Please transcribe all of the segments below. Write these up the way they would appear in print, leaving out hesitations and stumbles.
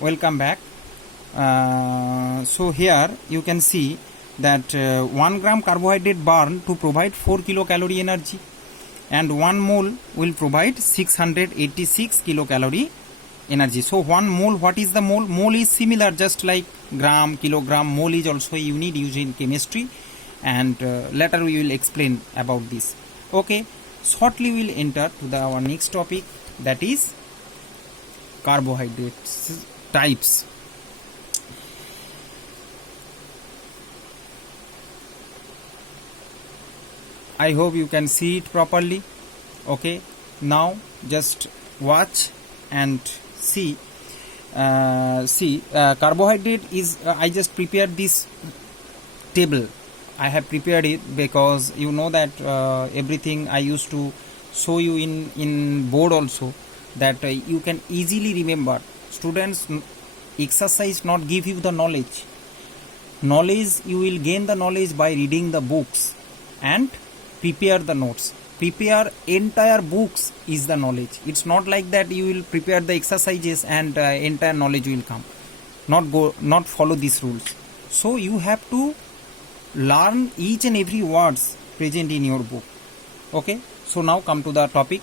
welcome back. So here you can see that 1 gram carbohydrate burn to provide 4 kilocalorie energy, and 1 mole will provide 686 kilocalorie energy. So 1 mole, what is the mole? Mole is similar, just like gram, kilogram. Mole is also a unit used in chemistry, and later we will explain about this. Okay, shortly we will enter to our next topic, that is carbohydrates types. I hope you can see it properly. Okay, now just watch and see. Carbohydrate is I just prepared this table. I have prepared it because you know that everything I used to show you in board also, that you can easily remember. Students, exercise not give you the knowledge. You will gain the knowledge by reading the books and prepare the notes. Prepare entire books is the knowledge. It's not like that you will prepare the exercises and entire knowledge will come. Not follow these rules. So you have to learn each and every words present in your book. Okay, so now come to the topic.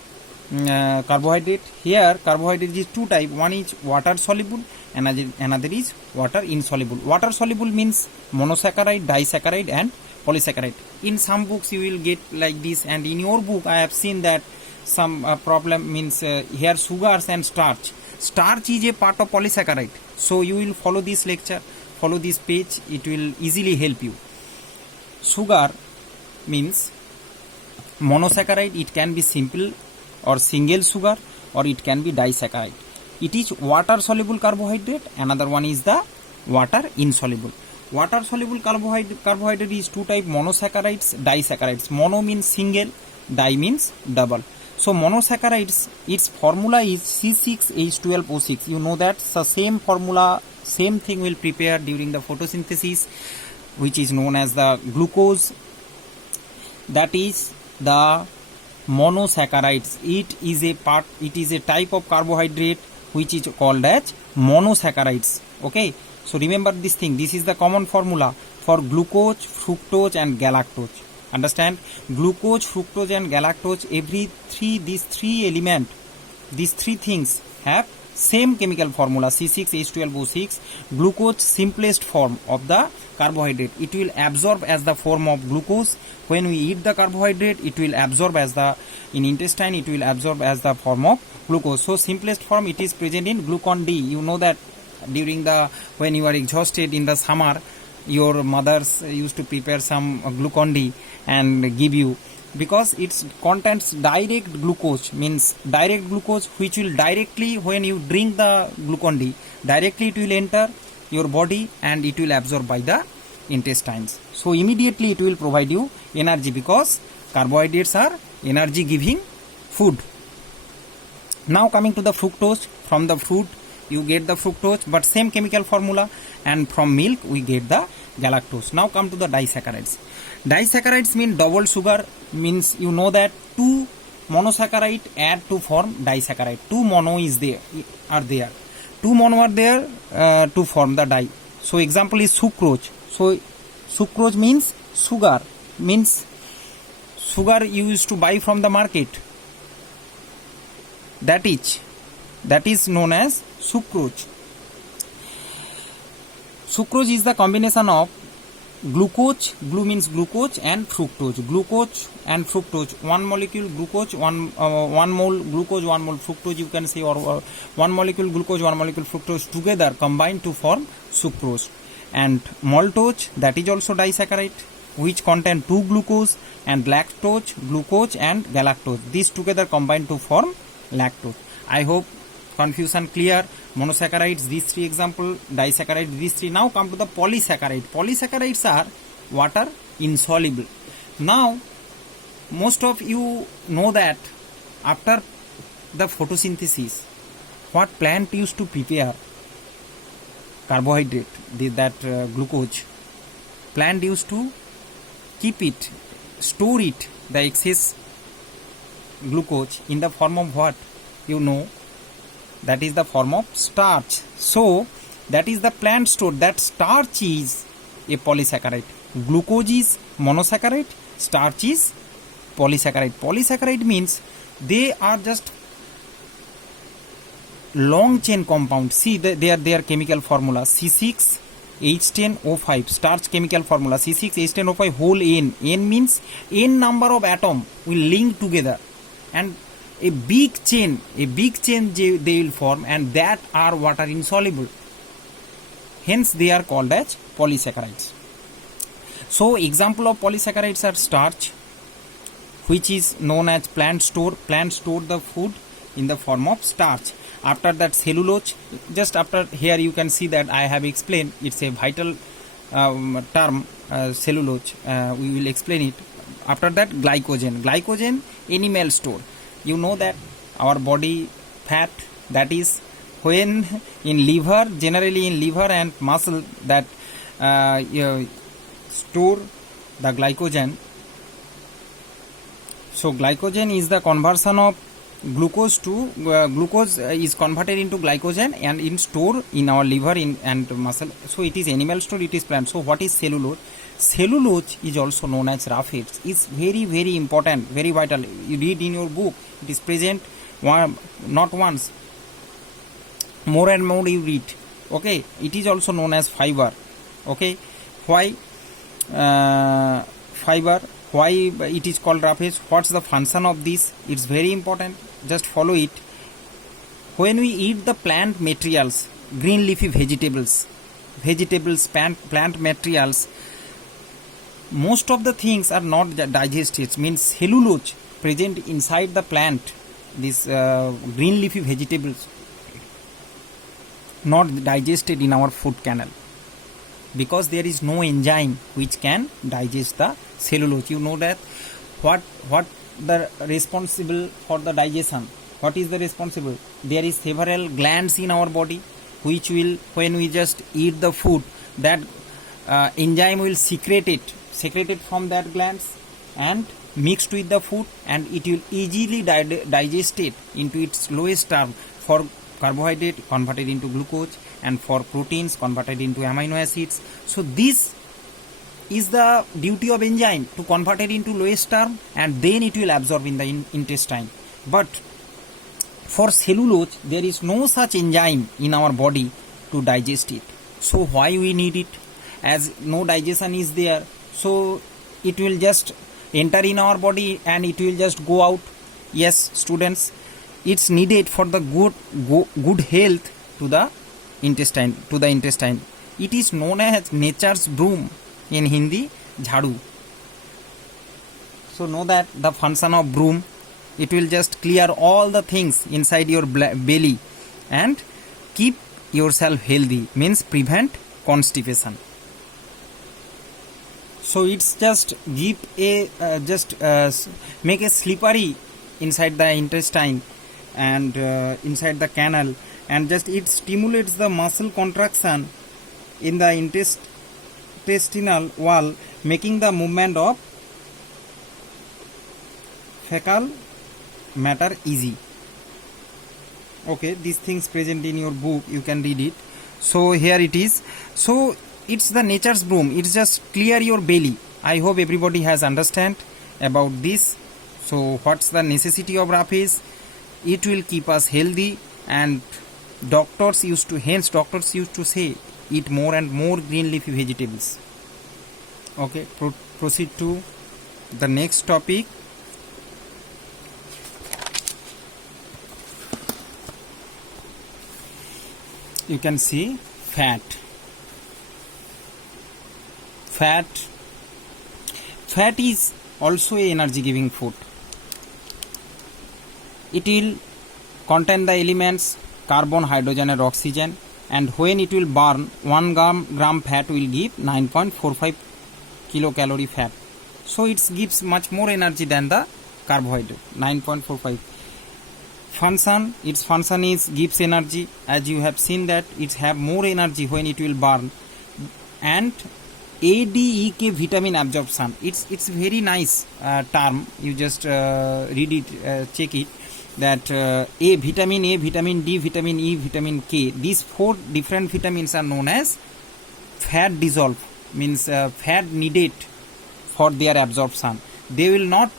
Carbohydrate. Here carbohydrate is two type. One is water soluble, another is water insoluble. Water soluble means monosaccharide, disaccharide and polysaccharide. In some books you will get like this, and in your book I have seen that some problem means here sugars and starch. Starch is a part of polysaccharide. So you will follow this lecture, follow this page, it will easily help you. Sugar means monosaccharide. It can be simple or single sugar, or it can be disaccharide. It is water soluble carbohydrate. Another one is the water insoluble. Water soluble carbohydrate is two type: monosaccharides, disaccharides. Mono means single, di means double. So monosaccharides, its formula is C6H12O6. You know that the same formula, same thing will prepare during the photosynthesis, which is known as the glucose. That is the monosaccharides. It is a type of carbohydrate which is called as monosaccharides. Okay, so remember this thing. This is the common formula for glucose, fructose and galactose. Understand? Glucose, fructose and galactose, these three things have same chemical formula, C6H12O6. Glucose, simplest form of the carbohydrate. It will absorb as the form of glucose. When we eat the carbohydrate, it will absorb in intestine, it will absorb as the form of glucose. So simplest form, it is present in glucon D. You know that when you are exhausted in the summer, your mothers used to prepare some glucon D and give you, because it contains direct glucose, means direct glucose, which will directly, when you drink the glucon D, directly it will enter your body and it will absorb by the intestines. So immediately it will provide you energy, because carbohydrates are energy giving food. Now coming to the fructose. From the fruit you get the fructose, but same chemical formula, and from milk we get the galactose. Now come to the disaccharides. Disaccharides mean double sugar, means you know that two monosaccharide add to form disaccharide. Two mono are there. Two mono are there to form the di. So example is sucrose. So sucrose means sugar you used to buy from the market. That is known as sucrose. Sucrose is the combination of glucose, glue means glucose, and fructose. Glucose and fructose, one molecule glucose, one mole glucose, 1 mole fructose, you can say, or 1 molecule glucose, 1 molecule fructose together combine to form sucrose. And maltose, that is also disaccharide, which contain 2 glucose, and lactose, glucose and galactose. These together combine to form lactose. I hope confusion clear. Monosaccharides, these 3 example, disaccharides, these 3. Now come to the polysaccharide. Polysaccharides are water insoluble. Now most of you know that after the photosynthesis, what plant used to prepare carbohydrate, glucose, plant used to keep it, store it, the excess glucose, in the form of what? You know, that is the form of starch. So that is the plant store. That starch is a polysaccharide. Glucose is monosaccharide, starch is polysaccharide. Polysaccharide means they are just long chain compound. See their chemical formula C6H10O5, starch chemical formula C6H10O5 whole N. N means N number of atom will link together, and a big chain they will form, and that are water insoluble. Hence they are called as polysaccharides. So example of polysaccharides are starch, which is known as plant store. Plant store the food in the form of starch. After that cellulose, just after here you can see that I have explained, it's a vital term, cellulose. We will explain it. After that glycogen animal store. You know that our body fat, that is when in liver, generally in liver and muscle, that store the glycogen. So glycogen is the conversion of glucose to glucose is converted into glycogen and in store in our liver and muscle. So it is animal store, it is plant. So what is cellulose? Cellulose is also known as roughage. It's very, very important, very vital. You read in your book, it is present not once, more and more you read. Okay, it is also known as fiber. Okay, why fiber? Why it is called roughage? What's the function of this? It's very important. Just follow it. When we eat the plant materials, green leafy vegetables, plant materials, most of the things are not digested. Means cellulose present inside the plant, this green leafy vegetables, not digested in our food canal, because there is no enzyme which can digest the cellulose. You know that what the responsible for the digestion? What is the responsible? There is several glands in our body which will, when we just eat the food, that enzyme will secreted from that glands and mixed with the food, and it will easily digest it into its lowest term. For carbohydrate converted into glucose, and for proteins converted into amino acids. So this is the duty of enzyme, to convert it into lowest term, and then it will absorb in the intestine. But for cellulose, there is no such enzyme in our body to digest it. So why we need it? As no digestion is there, so it will just enter in our body and it will just go out. Yes, students, it's needed for the good health to the intestine. It is known as nature's broom, in Hindi jhadu. So know that the function of broom, it will just clear all the things inside your belly and keep yourself healthy, means prevent constipation. So it's just give a make a slippery inside the intestine and inside the canal, and just it stimulates the muscle contraction in the intestinal wall, making the movement of fecal matter easy. Okay, these things present in your book, you can read it. So here it is. So it's the nature's broom, it's just clear your belly. I hope everybody has understand about this. So what's the necessity of roughage? It will keep us healthy, and doctors used to say eat more and more green leafy vegetables. Okay, proceed to the next topic. You can see fat. Fat is also a energy giving food. It will contain the elements carbon, hydrogen and oxygen, and when it will burn, 1 gram fat will give 9.45 kilocalorie fat. So it gives much more energy than the carbohydrate, 9.45. Its function is gives energy. As you have seen that it have more energy when it will burn. And ADEK vitamin absorption, it's very nice term. You just read it, check it. that A vitamin D, vitamin E, vitamin K. These 4 different vitamins are known as fat dissolve, means fat needed for their absorption. They will not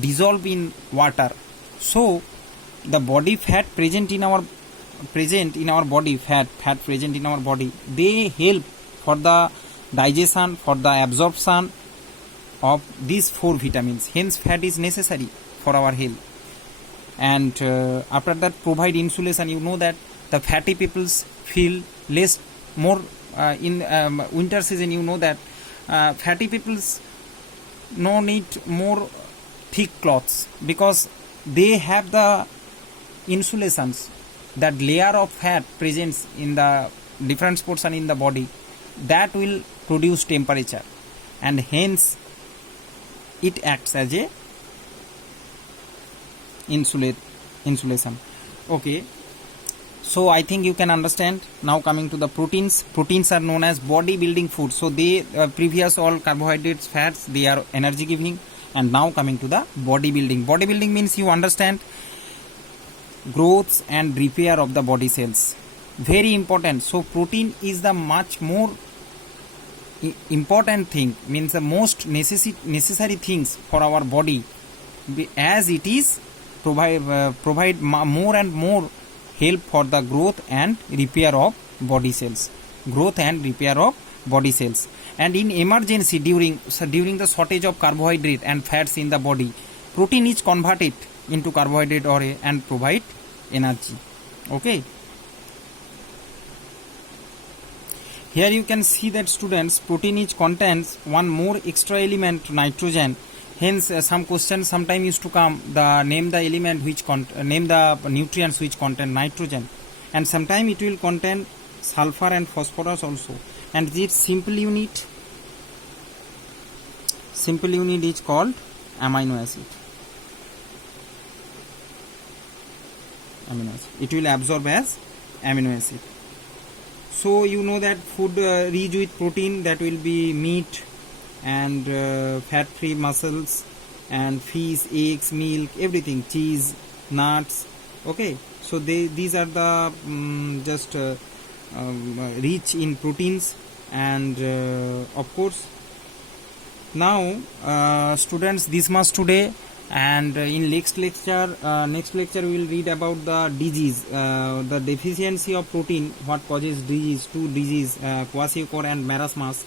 dissolve in water. So the body fat present in our body, fat present in our body, they help for the digestion, for the absorption of these 4 vitamins. Hence fat is necessary for our health. And after that, provide insulation. You know that the fatty peoples feel more in winter season. You know that fatty peoples no need more thick cloths because they have the insulations, that layer of fat presents in the different portion in the body, that will produce temperature, and hence it acts as a insulation. Okay, so I think you can understand. Now coming to the proteins. Proteins are known as body building food. So they previous all carbohydrates, fats, they are energy giving. And now coming to the body building. Body building means you understand growth and repair of the body cells. Very important. So protein is the much more important thing, means the most necessary things for our body, as it is provide more and more help for the growth and repair of body cells. And in emergency, during the shortage of carbohydrate and fats in the body, protein is converted into carbohydrate and provide energy. Okay, here you can see that students, protein is contains one more extra element, nitrogen. Hence some questions sometimes used to come, the name the element which name the nutrients which contain nitrogen, and sometimes it will contain sulfur and phosphorus also. And this simple unit is called amino acid. It will absorb as amino acid. So you know that food rich with protein, that will be meat and fat free mussels and fish, eggs, milk, everything, cheese, nuts. Okay, so these are the rich in proteins. And of course, now students, this much today. And in next lecture we will read about the disease, the deficiency of protein, what causes disease, 2 disease, kwashiorkor and marasmus.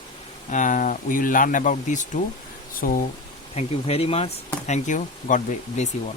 We will learn about these 2. So thank you very much. Thank you. God bless you all.